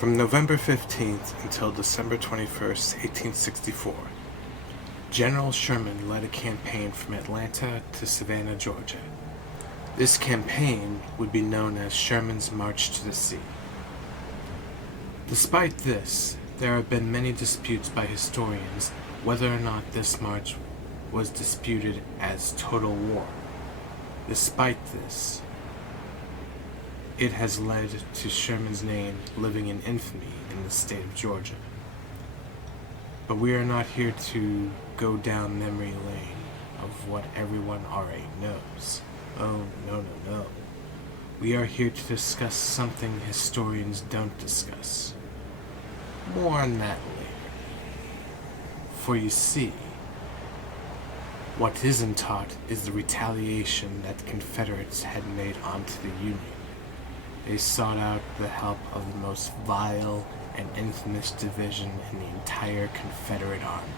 From November 15th until December 21st, 1864, General Sherman led a campaign from Atlanta to Savannah, Georgia. This campaign would be known as Sherman's March to the Sea. Despite this, there have been many disputes by historians whether or not this march was disputed as total war. Despite this, it has led to Sherman's name living in infamy in the state of Georgia. But we are not here to go down memory lane of what everyone already knows. Oh, no. We are here to discuss something historians don't discuss. More on that later. For you see, what isn't taught is the retaliation that the Confederates had made onto the Union. They sought out the help of the most vile and infamous division in the entire Confederate Army.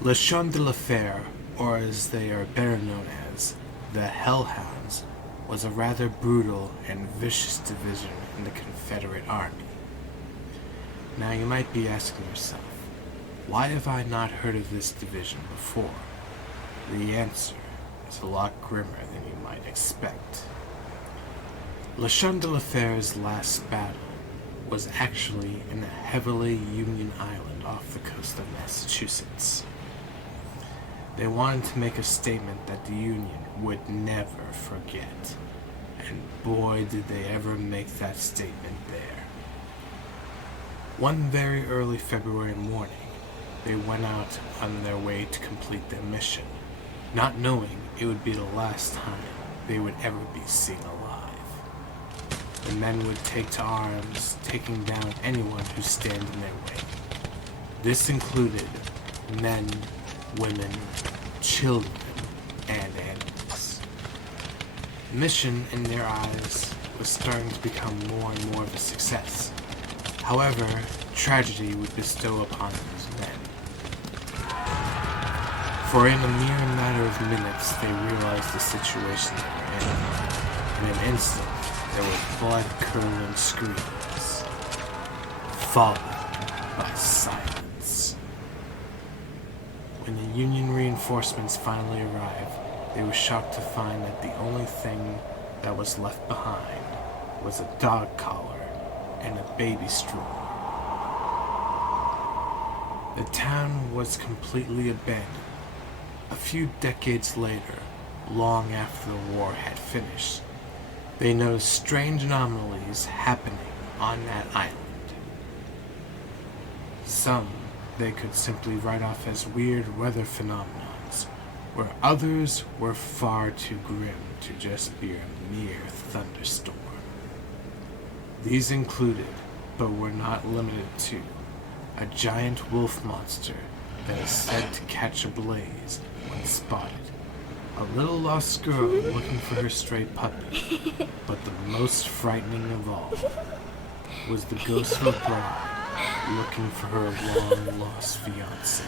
Le Chien de la Fer, or as they are better known as, the Hellhounds, was a rather brutal and vicious division in the Confederate Army. Now you might be asking yourself, why have I not heard of this division before? The answer is a lot grimmer than you might expect. Le Chien de la Fer's last battle was actually in a heavily Union island off the coast of Massachusetts. They wanted to make a statement that the Union would never forget, and boy did they ever make that statement there. One very early February morning, they went out on their way to complete their mission, not knowing it would be the last time they would ever be seen alive. The men would take to arms, taking down anyone who stand in their way. This included men, women, children, and animals. The mission, in their eyes, was starting to become more and more of a success. However, tragedy would bestow upon these men. For in a mere matter of minutes, they realized the situation they were in. In an instant, there were blood-curdling screams, followed by silence. When the Union reinforcements finally arrived, they were shocked to find that the only thing that was left behind was a dog collar and a baby stroller. The town was completely abandoned. A few decades later, long after the war had finished, they noticed strange anomalies happening on that island. Some they could simply write off as weird weather phenomena, where others were far too grim to just be a mere thunderstorm. These included, but were not limited to, a giant wolf monster that is said to catch a blaze when spotted, a little lost girl looking for her stray puppy, but the most frightening of all was the ghost of a bride looking for her long-lost fiancé,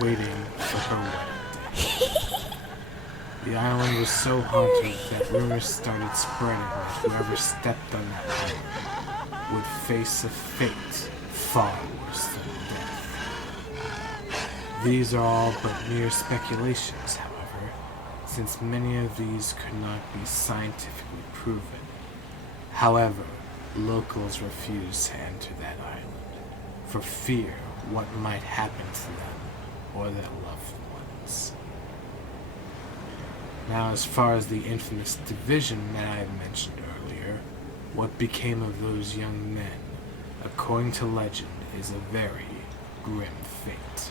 waiting for her wedding day. The island was so haunted that rumors started spreading that whoever stepped on that island would face a fate far worse than death. These are all but mere speculations, however, since many of these could not be scientifically proven. However, locals refused to enter that island for fear what might happen to them or their loved ones. Now, as far as the infamous division that I had mentioned earlier, what became of those young men, according to legend, is a very grim fate.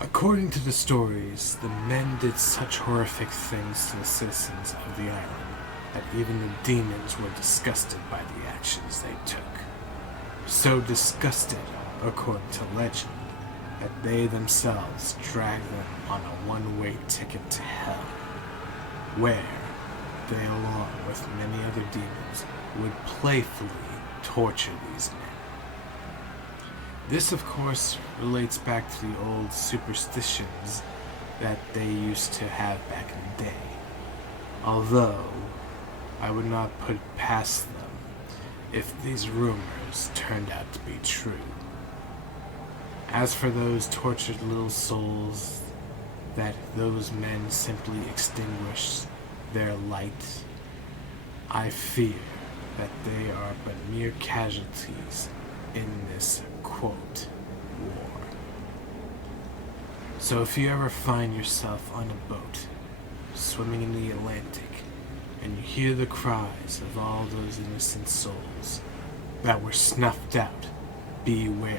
According to the stories, the men did such horrific things to the citizens of the island that even the demons were disgusted by the actions they took. So disgusted, according to legend, that they themselves dragged them on a one-way ticket to hell, where they, along with many other demons, would playfully torture these men. This, of course, relates back to the old superstitions that they used to have back in the day. Although, I would not put it past them if these rumors turned out to be true. As for those tortured little souls that those men simply extinguished their light, I fear that they are but mere casualties in this, quote, war. So if you ever find yourself on a boat, swimming in the Atlantic, and you hear the cries of all those innocent souls that were snuffed out, be wary,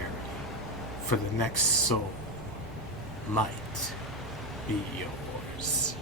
for the next soul might be yours.